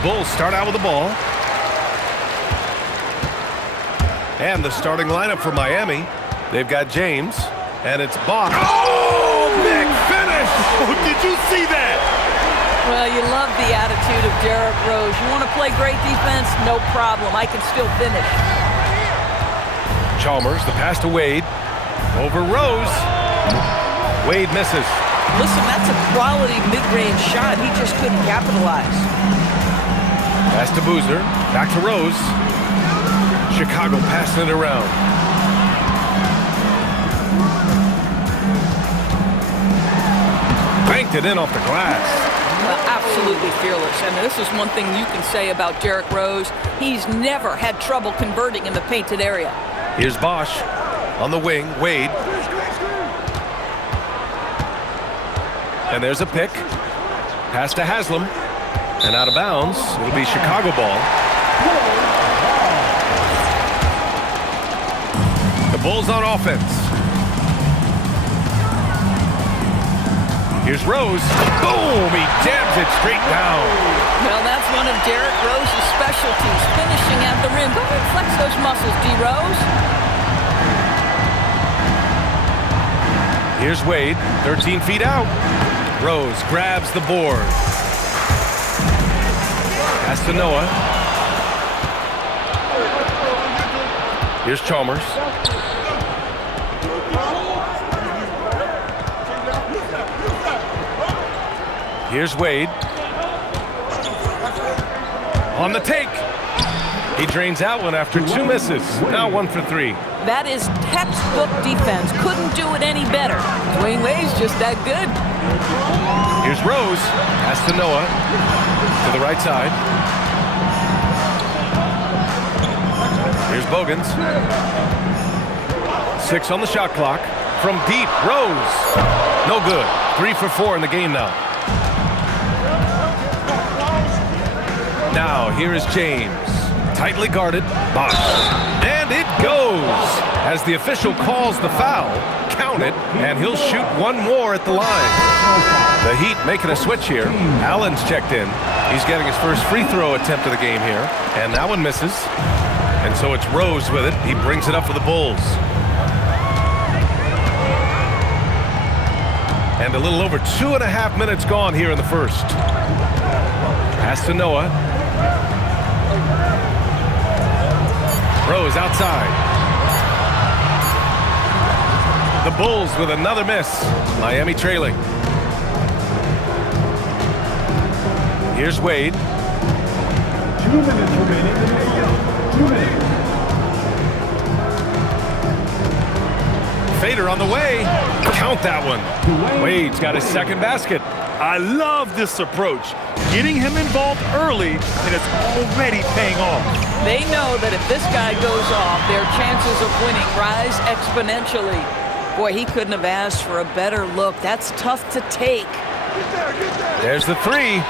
the Bulls start out with the ball. And the starting lineup for Miami. They've got James, and it's Bosch. Oh, big finish! Did you see that? Well, you love the attitude of Derrick Rose. You want to play great defense? No problem. I can still finish. Chalmers, the pass to Wade. Over Rose. Wade misses. Listen, that's a quality mid-range shot. He just couldn't capitalize. Pass to Boozer. Back to Rose. Chicago passing it around. Banked it in off the glass. Absolutely fearless. I mean, this is one thing you can say about Derrick Rose. He's never had trouble converting in the painted area. Here's Bosch on the wing. Wade. And there's a pick. Pass to Haslam. And out of bounds. It'll be Chicago ball. The Bulls on offense. Here's Rose. Boom! He jams it straight down. Well, that's one of Derrick Rose's specialties, finishing at the rim. Go ahead and flex those muscles, D. Rose. Here's Wade, 13 feet out. Rose grabs the board. Pass to Noah. Here's Chalmers. Here's Wade. On the take. He drains out one after two misses. Now 1 for 3. That is textbook defense. Couldn't do it any better. Dwayne Wade's just that good. Here's Rose. Pass to Noah. To the right side. Here's Bogans. 6 on the shot clock. From deep, Rose. No good. 3 for 4 in the game now. Now, here is James. Tightly guarded. Bosch. And it goes. As the official calls the foul, count it, and he'll shoot one more at the line. The Heat making a switch here. Allen's checked in. He's getting his first free throw attempt of the game here. And that one misses. And so it's Rose with it. He brings it up for the Bulls. And a little over 2.5 minutes gone here in the first. Pass to Noah. Rose outside. The Bulls with another miss. Miami trailing. Here's Wade. 2 minutes remaining in the game. 2 minutes. Fader on the way. Count that one. Wade's got his second basket. I love this approach. Getting him involved early, and it's already paying off. They know that if this guy goes off, their chances of winning rise exponentially. Boy, he couldn't have asked for a better look. That's tough to take. There's the 3.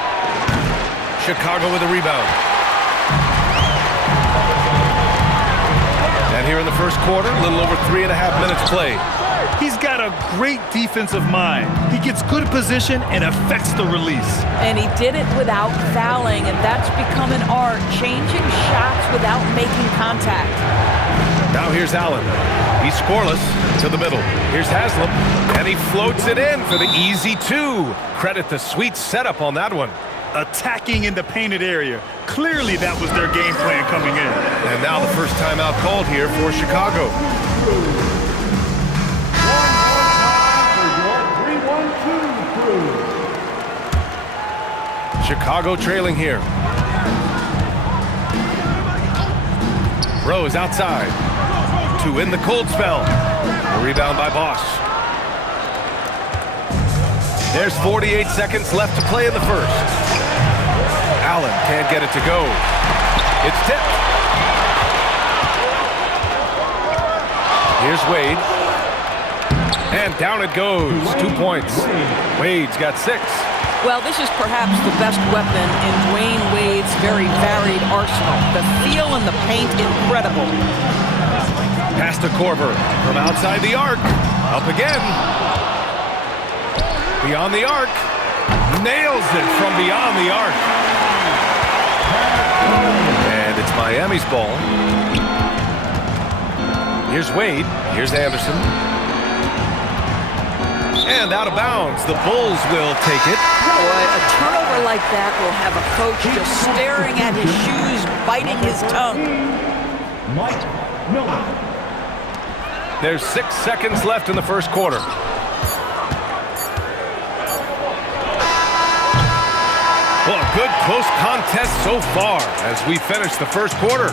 Chicago with a rebound. And here in the first quarter, a little over 3.5 minutes played. He's got a great defensive mind. He gets good position and affects the release. And he did it without fouling, and that's become an art, changing shots without making contact. Now here's Allen. He's scoreless to the middle. Here's Haslam, and he floats it in for the easy 2. Credit the sweet setup on that one. Attacking in the painted area. Clearly that was their game plan coming in. And now the first timeout called here for Chicago. Chicago trailing here. Rose outside. 2 in the cold spell. A rebound by Bosch. There's 48 seconds left to play in the first. Allen can't get it to go. It's tipped. Here's Wade. And down it goes. 2 points. Wade's got 6. Well, this is perhaps the best weapon in Dwayne Wade's very varied arsenal. The feel in the paint, incredible. Pass to Korver from outside the arc. Up again. Beyond the arc. Nails it from beyond the arc. And it's Miami's ball. Here's Wade. Here's Anderson. And out of bounds. The Bulls will take it. Boy, a turnover like that will have a coach just staring at his shoes, biting his tongue. Mike Miller. There's 6 seconds left in the first quarter. Well, a good close contest so far as we finish the first quarter.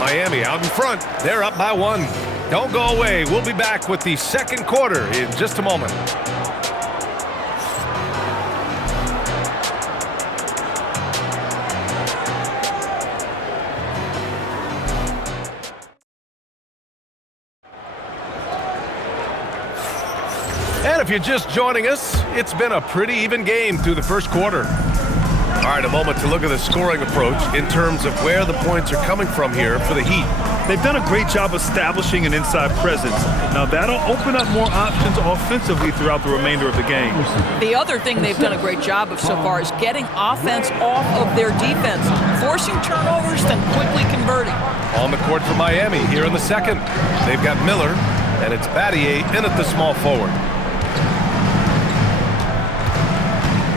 Miami out in front. They're up by 1. Don't go away. We'll be back with the second quarter in just a moment. And if you're just joining us, it's been a pretty even game through the first quarter. All right, a moment to look at the scoring approach in terms of where the points are coming from here for the Heat. They've done a great job establishing an inside presence. Now that'll open up more options offensively throughout the remainder of the game. The other thing they've done a great job of so far is getting offense off of their defense, forcing turnovers, then quickly converting. On the court for Miami here in the second. They've got Miller, and it's Battier in at the small forward.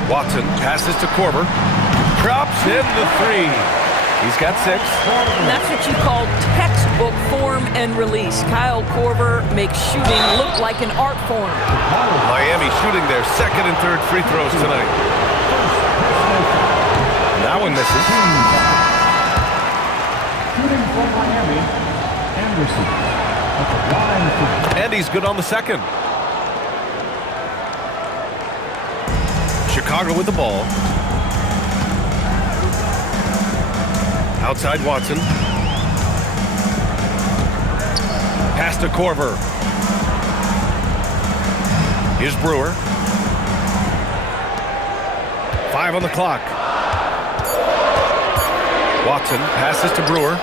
Watson passes to Korver. Drops in the 3. He's got 6. And that's what you call textbook form and release. Kyle Korver makes shooting look like an art form. Miami shooting their second and third free throws tonight. That one misses. Shooting from Miami, Anderson. At the line. And he's good on the second. Chicago with the ball. Outside Watson. Pass to Korver. Here's Brewer. 5 on the clock. Watson passes to Brewer.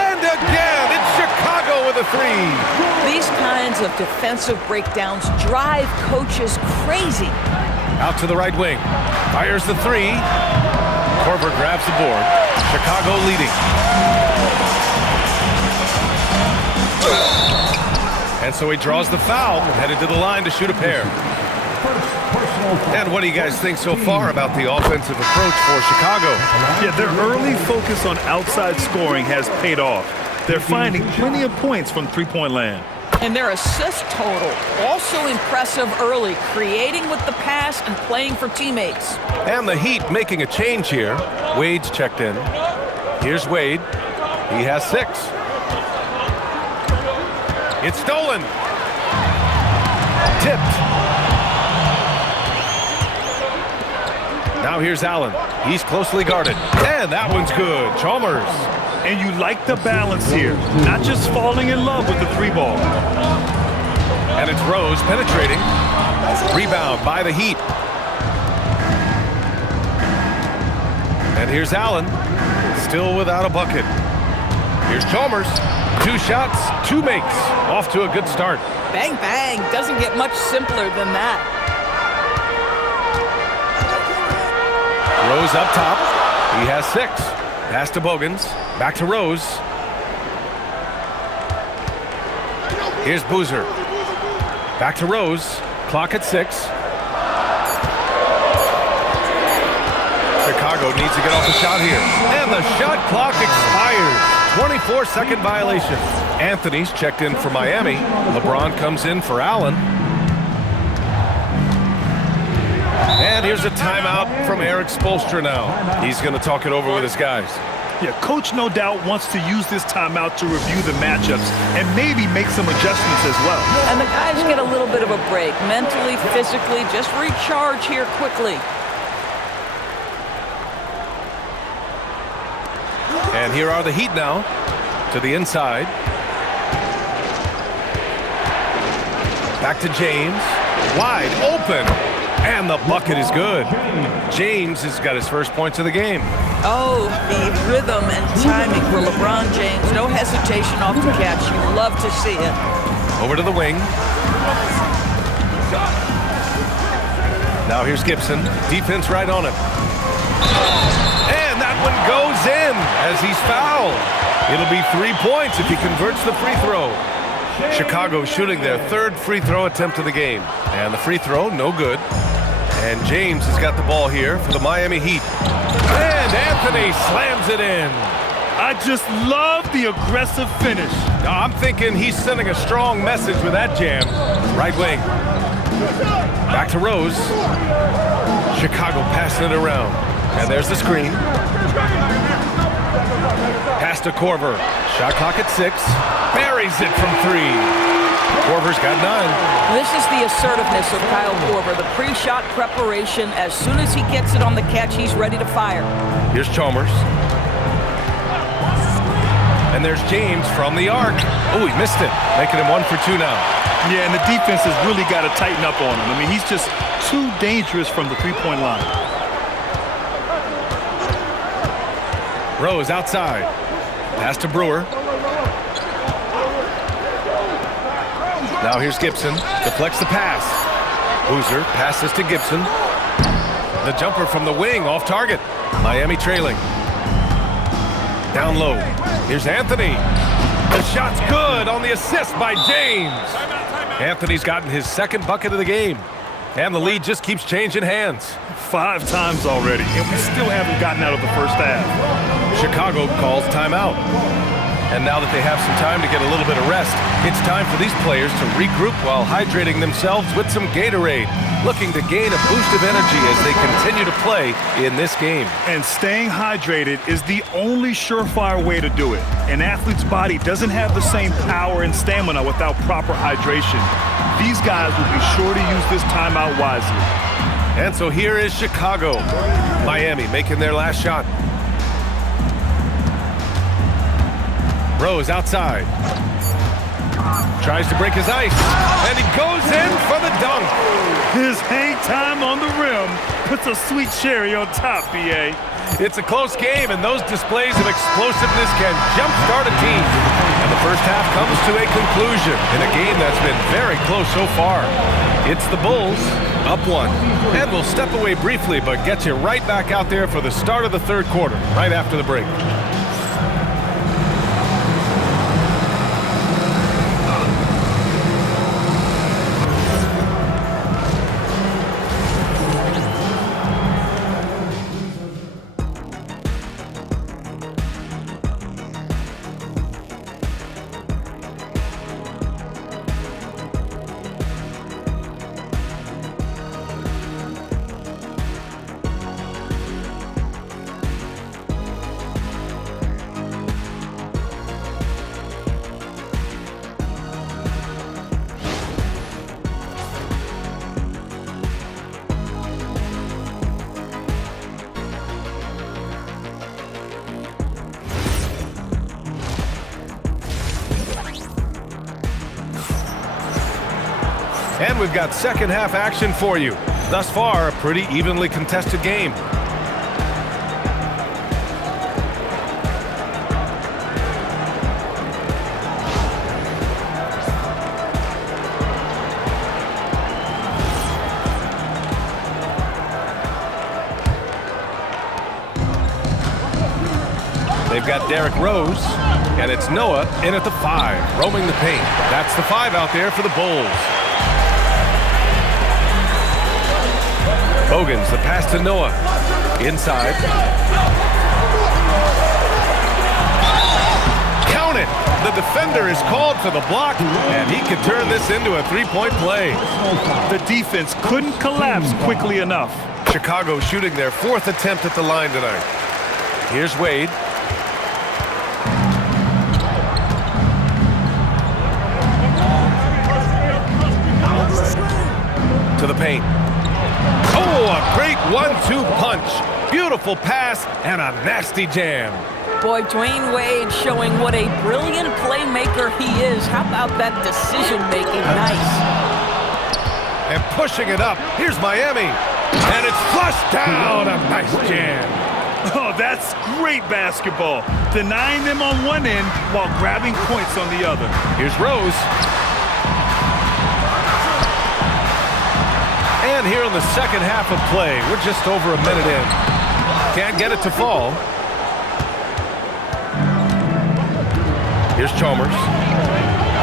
And again, it's Chicago with a 3. These kinds of defensive breakdowns drive coaches crazy. Out to the right wing. Fires the 3. Korver grabs the board. Chicago leading. And so he draws the foul, headed to the line to shoot a pair. And what do you guys think so far about the offensive approach for Chicago? Yeah, their early focus on outside scoring has paid off. They're finding plenty of points from three-point land. And their assist total, also impressive early, creating with the pass and playing for teammates. And the Heat making a change here. Wade's checked in. Here's Wade. He has 6. It's stolen. Tipped. Now here's Allen. He's closely guarded. And that one's good. Chalmers. And you like the balance here, not just falling in love with the 3-ball. And it's Rose penetrating. Rebound by the Heat. And here's Allen, still without a bucket. Here's Chalmers. 2 shots, 2 makes. Off to a good start. Bang, bang. Doesn't get much simpler than that. Rose up top. He has 6. Pass to Bogans. Back to Rose. Here's Boozer. Back to Rose. Clock at 6. Chicago needs to get off the shot here. And the shot clock expires. 24-second violation. Anthony's checked in for Miami. LeBron comes in for Allen. And here's a timeout from Eric Spoelstra now. He's going to talk it over with his guys. Yeah, coach no doubt wants to use this timeout to review the matchups and maybe make some adjustments as well. And the guys get a little bit of a break, mentally, physically, just recharge here quickly. And here are the Heat now to the inside. Back to James. Wide open. And the bucket is good. James has got his first points of the game. Oh, the rhythm and timing for LeBron James. No hesitation off the catch. You love to see it. Over to the wing. Now here's Gibson. Defense right on him. And that one goes in as he's fouled. It'll be 3 points if he converts the free throw. Chicago shooting their third free throw attempt of the game. And the free throw, no good. And James has got the ball here for the Miami Heat. And Anthony slams it in. I just love the aggressive finish. Now, I'm thinking he's sending a strong message with that jam. Right wing. Back to Rose. Chicago passing it around. And there's the screen. Pass to Korver. Shot clock at 6. Buries it from 3. Korver's got 9. This is the assertiveness of Kyle Korver, the pre-shot preparation. As soon as he gets it on the catch, he's ready to fire. Here's Chalmers. And there's James from the arc. Oh, he missed it, making him 1 for 2 now. Yeah, and the defense has really got to tighten up on him. I mean, he's just too dangerous from the three-point line. Rose outside. Pass to Brewer. Now here's Gibson. Deflects the pass. Boozer passes to Gibson. The jumper from the wing off target. Miami trailing. Down low. Here's Anthony. The shot's good on the assist by James. Anthony's gotten his second bucket of the game. And the lead just keeps changing hands. 5 times already, and we still haven't gotten out of the first half. Chicago calls timeout. And now that they have some time to get a little bit of rest, it's time for these players to regroup while hydrating themselves with some Gatorade, looking to gain a boost of energy as they continue to play in this game. And staying hydrated is the only surefire way to do it. An athlete's body doesn't have the same power and stamina without proper hydration. These guys will be sure to use this timeout wisely. And so here is Chicago. Miami making their last shot. Rose outside. Tries to break his ice. And he goes in for the dunk. His hang time on the rim puts a sweet cherry on top, B.A. It's a close game, and those displays of explosiveness can jumpstart a team. And the first half comes to a conclusion in a game that's been very close so far. It's the Bulls, up 1. And we'll step away briefly, but get you right back out there for the start of the third quarter, right after the break. And we've got second half action for you. Thus far, a pretty evenly contested game. They've got Derrick Rose, and it's Noah in at the 5, roaming the paint. That's the 5 out there for the Bulls. Bogans, the pass to Noah. Inside. Count it! The defender is called for the block, and he could turn this into a 3-point play. The defense couldn't collapse quickly enough. Chicago shooting their 4th attempt at the line tonight. Here's Wade. To the paint. Oh, a great 1-2 punch. Beautiful pass and a nasty jam. Boy, Dwayne Wade showing what a brilliant playmaker he is. How about that decision-making? Nice. And pushing it up. Here's Miami. And it's flushed down. A nice jam. Oh, that's great basketball. Denying them on one end while grabbing points on the other. Here's Rose. And here in the second half of play, we're just over a minute in. Can't get it to fall. Here's Chalmers.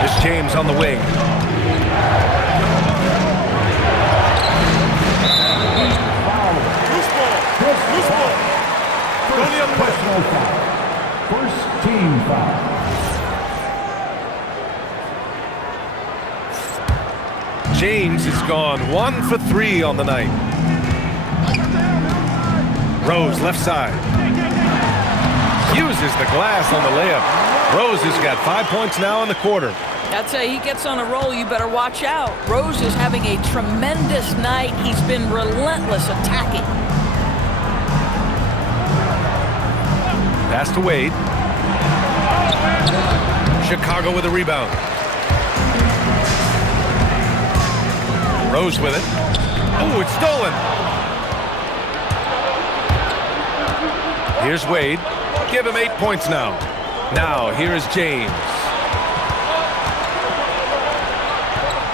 Here's James on the wing. Loose ball. Loose ball. Go the other way. First team foul. James has gone 1 for 3 on the night. Rose, left side. Uses the glass on the layup. Rose has got 5 points now in the quarter. I'd say he gets on a roll, you better watch out. Rose is having a tremendous night. He's been relentless attacking. Pass to Wade. Chicago with a rebound. Rose with it. Oh, it's stolen. Here's Wade. Give him 8 points now. Now, here is James.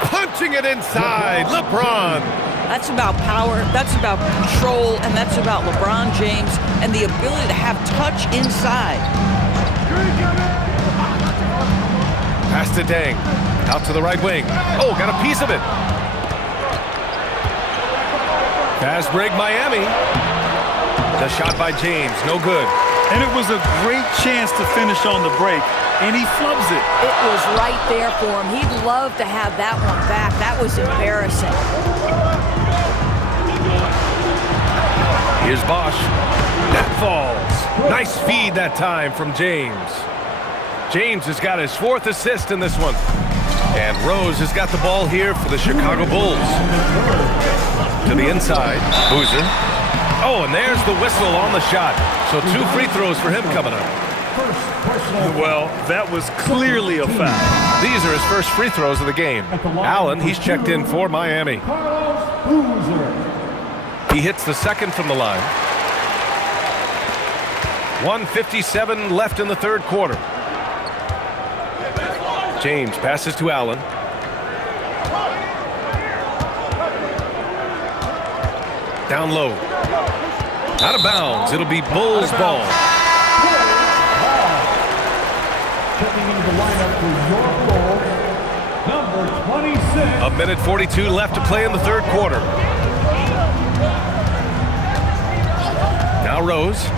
Punching it inside. LeBron. That's about power, that's about control, and that's about LeBron James and the ability to have touch inside. Pass to Dang. Out to the right wing. Oh, got a piece of it. Fast break, Miami. The shot by James, no good. And it was a great chance to finish on the break, and he flubs it. It was right there for him. He'd love to have that one back. That was embarrassing. Here's Bosch. That falls. Nice feed that time from James. James has got his 4th assist in this one. And Rose has got the ball here for the Chicago Bulls. To the inside. Boozer. Oh, and there's the whistle on the shot. So 2 free throws for him coming up. Well, that was clearly a foul. These are his first free throws of the game. Allen, he's checked in for Miami. He hits the second from the line. 1:57 left in the third quarter. James passes to Allen. Down low. Out of bounds. It'll be Bulls ball. Checking into the lineup for your Bulls, number 26. A minute 42 left to play in the third quarter. Now Rose.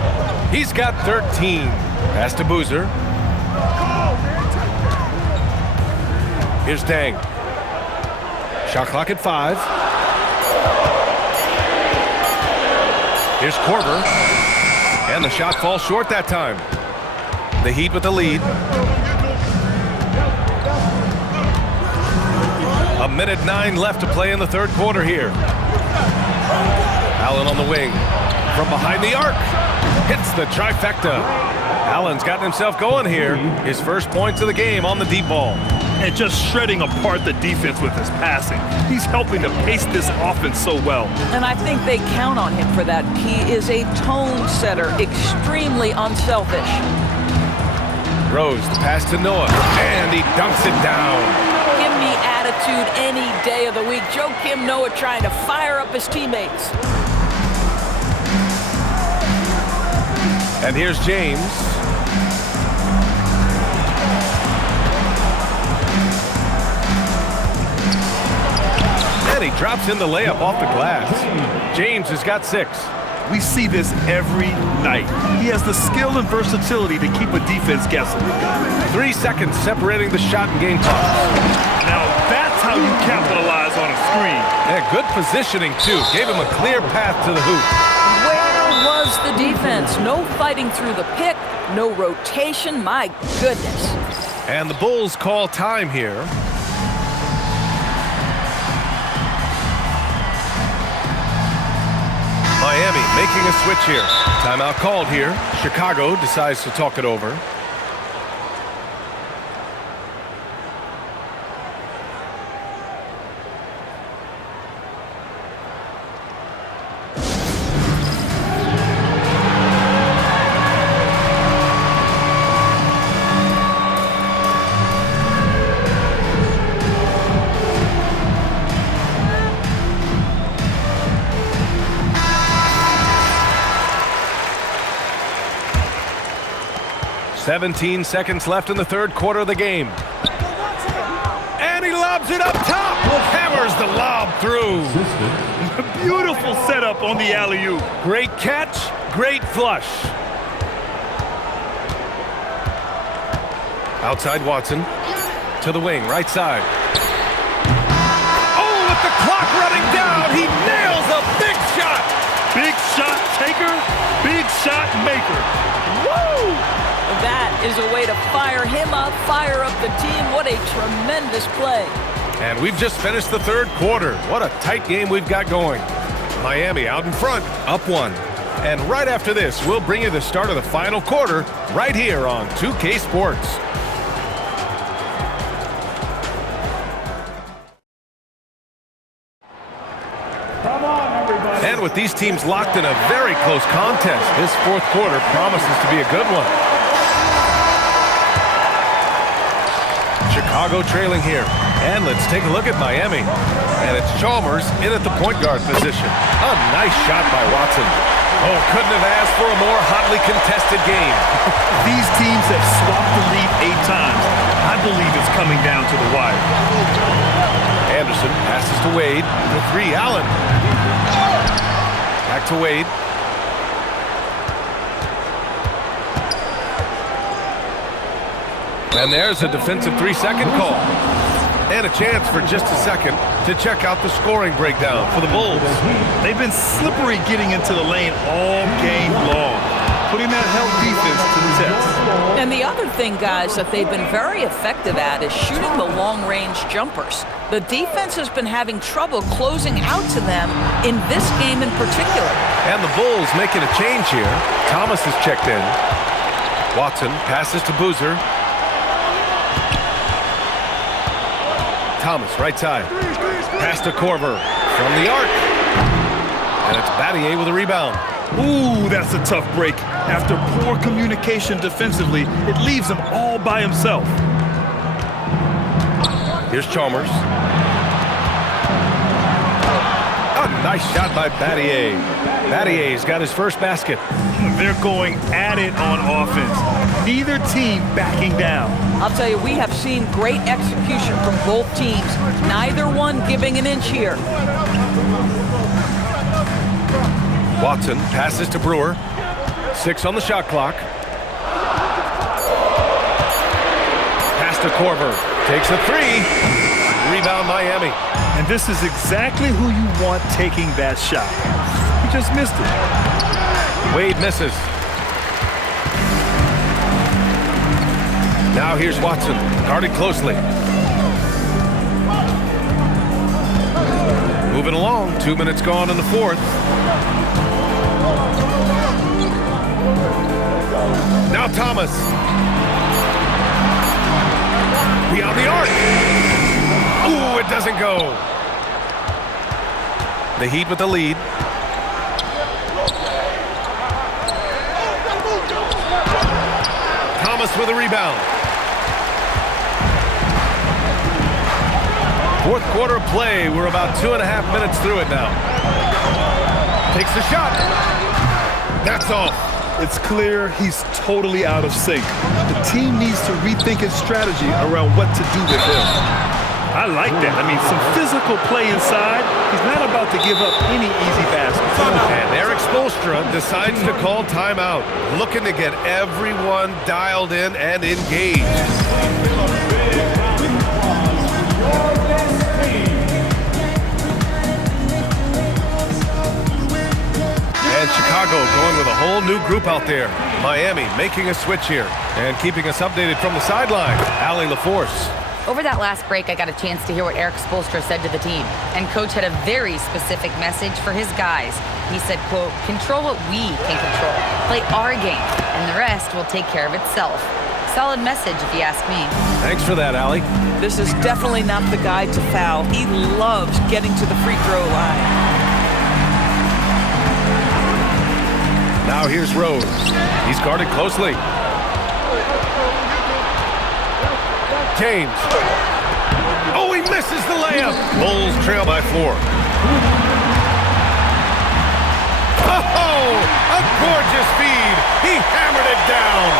He's got 13. Pass to Boozer. Here's Dang. Shot clock at 5. Here's Korver. And the shot falls short that time. The Heat with the lead. A minute 9 left to play in the third quarter here. Allen on the wing. From behind the arc. Hits the trifecta. Allen's gotten himself going here. His first points of the game on the deep ball. And just shredding apart the defense with his passing. He's helping to pace this offense so well. And I think they count on him for that. He is a tone setter, extremely unselfish. Rose, the pass to Noah, and he dunks it down. Give me attitude any day of the week. Joakim Noah trying to fire up his teammates. And here's James. And he drops in the layup off the glass. James has got 6. We see this every night. He has the skill and versatility to keep a defense guessing. 3 seconds separating the shot and game clock. Now that's how you capitalize on a screen. Yeah, good positioning, too. Gave him a clear path to the hoop. Where was the defense? No fighting through the pick, no rotation. My goodness. And the Bulls call time here. Miami making a switch here. Timeout called here. Chicago decides to talk it over. 17 seconds left in the third quarter of the game. And he lobs it up top. Hammers the lob through. Beautiful setup on the alley-oop. Great catch, great flush. Outside Watson to the wing, right side. Oh, with the clock running down, he nails a big shot. Big shot taker, big shot maker. Woo! That is a way to fire him up, fire up the team. What a tremendous play. And we've just finished the third quarter. What a tight game we've got going. Miami out in front, up 1. And right after this, we'll bring you the start of the final quarter right here on 2K Sports. Come on, everybody. And with these teams locked in a very close contest, this fourth quarter promises to be a good one. Chicago trailing here. And let's take a look at Miami. And it's Chalmers in at the point guard position. A nice shot by Watson. Oh, couldn't have asked for a more hotly contested game. These teams have swapped the lead 8 times. I believe it's coming down to the wire. Anderson passes to Wade. The 3, Allen. Back to Wade. And there's a defensive 3-second call. And a chance for just a second to check out the scoring breakdown for the Bulls. They've been slippery getting into the lane all game long, putting that help defense to the test. And the other thing, guys, that they've been very effective at is shooting the long-range jumpers. The defense has been having trouble closing out to them in this game in particular. And the Bulls making a change here. Thomas is checked in. Watson passes to Boozer. Thomas, right side. Pass to Korver from the arc. And it's Battier with a rebound. Ooh, that's a tough break. After poor communication defensively, it leaves him all by himself. Here's Chalmers. A nice shot by Battier. Battier's got his first basket. They're going at it on offense. Neither team backing down. I'll tell you, we have seen great execution from both teams. Neither one giving an inch here. Watson passes to Brewer. 6 on the shot clock. Pass to Korver. Takes a 3. Rebound Miami. And this is exactly who you want taking that shot. He just missed it. Wade misses. Now here's Watson, guarded closely. Moving along, 2 minutes gone in the fourth. Now Thomas. Beyond the arc. Ooh, it doesn't go. The Heat with the lead. Thomas with a rebound. Fourth quarter of play. We're about 2.5 minutes through it now. Takes the shot. That's off. It's clear he's totally out of sync. The team needs to rethink its strategy around what to do with him. I like that. I mean, some physical play inside. He's not about to give up any easy baskets. And Eric Spoelstra decides to call timeout, looking to get everyone dialed in and engaged. And Chicago going with a whole new group out there. Miami making a switch here and keeping us updated from the sideline. Allie LaForce. Over that last break, I got a chance to hear what Eric Spoelstra said to the team. And Coach had a very specific message for his guys. He said, quote, control what we can control. Play our game, and the rest will take care of itself. Solid message, if you ask me. Thanks for that, Allie. This is definitely not the guy to foul. He loves getting to the free throw line. Now here's Rose. He's guarded closely. James. Oh, he misses the layup. Bulls trail by 4. Oh, a gorgeous feed. He hammered it down.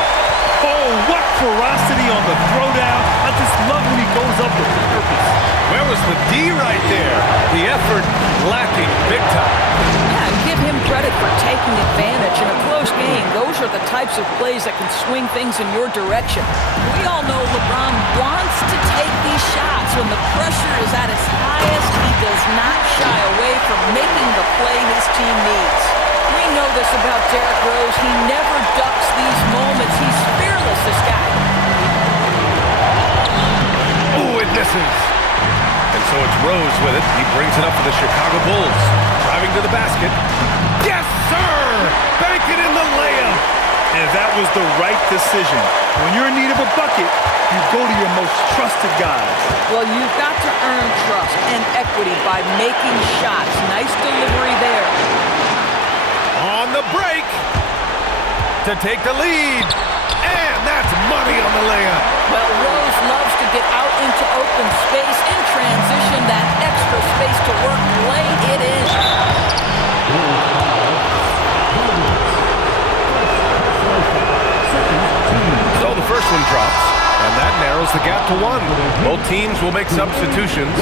Oh, what ferocity on the throwdown. I just love when he goes up with purpose. Where was the D right there? The effort lacking big time. Yeah, and give him credit for taking advantage. In a close game, those are the types of plays that can swing things in your direction. We all know LeBron wants to take these shots. When the pressure is at its highest, he does not shy away from making the play his team needs. We know this about Derrick Rose. He never ducks these moments. He's fearless, this guy. Oh, it misses. And so it's Rose with it. He brings it up for the Chicago Bulls. Driving to the basket. Yes, sir! Bank it in the layup. And that was the right decision. When you're in need of a bucket, you go to your most trusted guys. Well, you've got to earn trust and equity by making shots. Nice delivery there. On the break to take the lead. And that's money on the layup. Well, Rose loves to get out into open space in transition. That extra space to work, lay it in. So the first one drops, and that narrows the gap to 1. Both teams will make substitutions.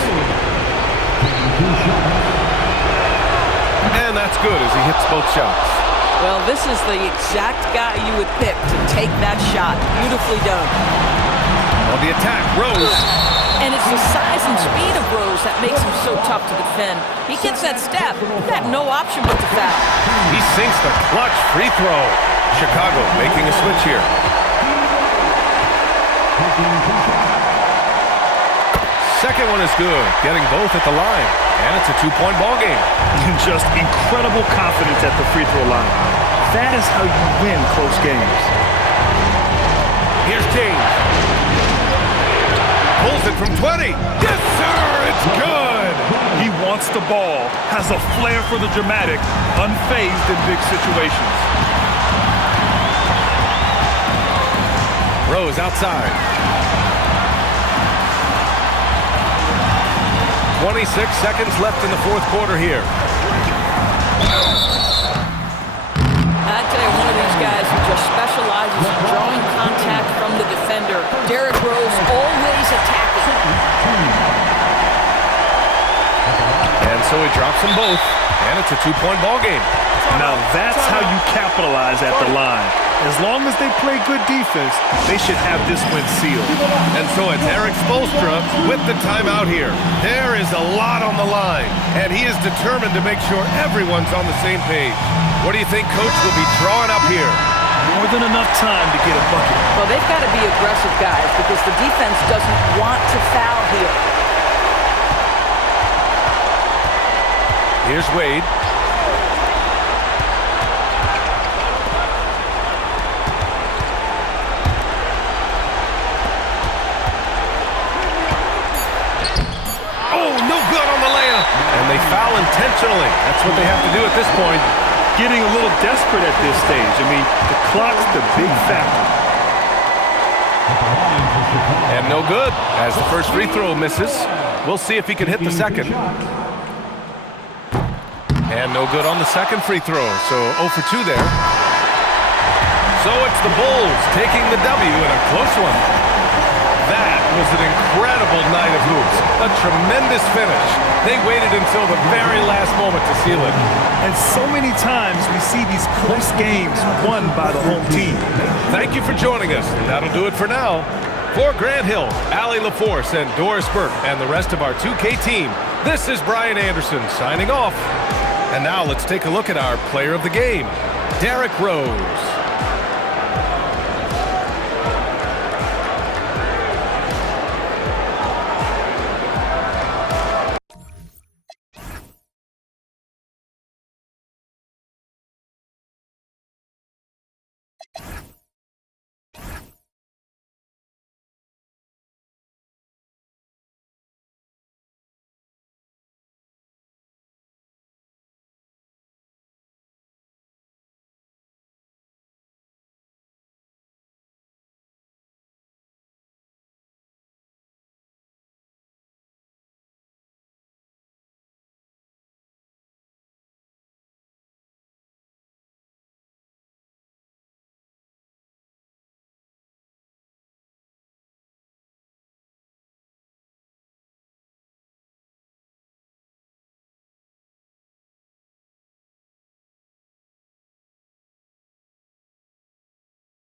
And that's good as he hits both shots. Well, this is the exact guy you would pick to take that shot. Beautifully done. On the attack, Rose. And it's the size and speed of Rose that makes him so tough to defend. He gets that step. He's got no option but to foul. He sinks the clutch free throw. Chicago making a switch here. Second one is good, getting both at the line. And it's a 2-point ball game. Just incredible confidence at the free throw line. That is how you win close games. Here's James. Pulls it from 20. Yes, sir, it's good. He wants the ball, has a flair for the dramatic, unfazed in big situations. Rose outside. 26 seconds left in the fourth quarter here. I'd tell you, one of these guys who just specializes in drawing contact from the defender. Derrick Rose always attacking. And so he drops them both, and it's a 2-point ball game. Now that's how you capitalize at the line. As long as they play good defense, they should have this win sealed. And so it's Erik Spoelstra with the timeout here. There is a lot on the line, and he is determined to make sure everyone's on the same page. What do you think Coach will be drawing up here? More than enough time to get a bucket. Well, they've got to be aggressive, guys, because the defense doesn't want to foul here. Here's Wade. And they foul intentionally. That's what they have to do at this point. Getting a little desperate at this stage. I mean, the clock's the big factor. And no good, as the first free throw misses. We'll see if he can hit the second. And no good on the second free throw, so 0 for 2 there. So it's the Bulls taking the W in a close one. That was an incredible night of hoops. A tremendous finish. They waited until the very last moment to seal it. And so many times we see these close games won by the home team. Thank you for joining us. That'll do it for now. For Grant Hill, Allie LaForce, and Doris Burke, and the rest of our 2K team, this is Brian Anderson signing off. And now let's take a look at our player of the game, Derrick Rose.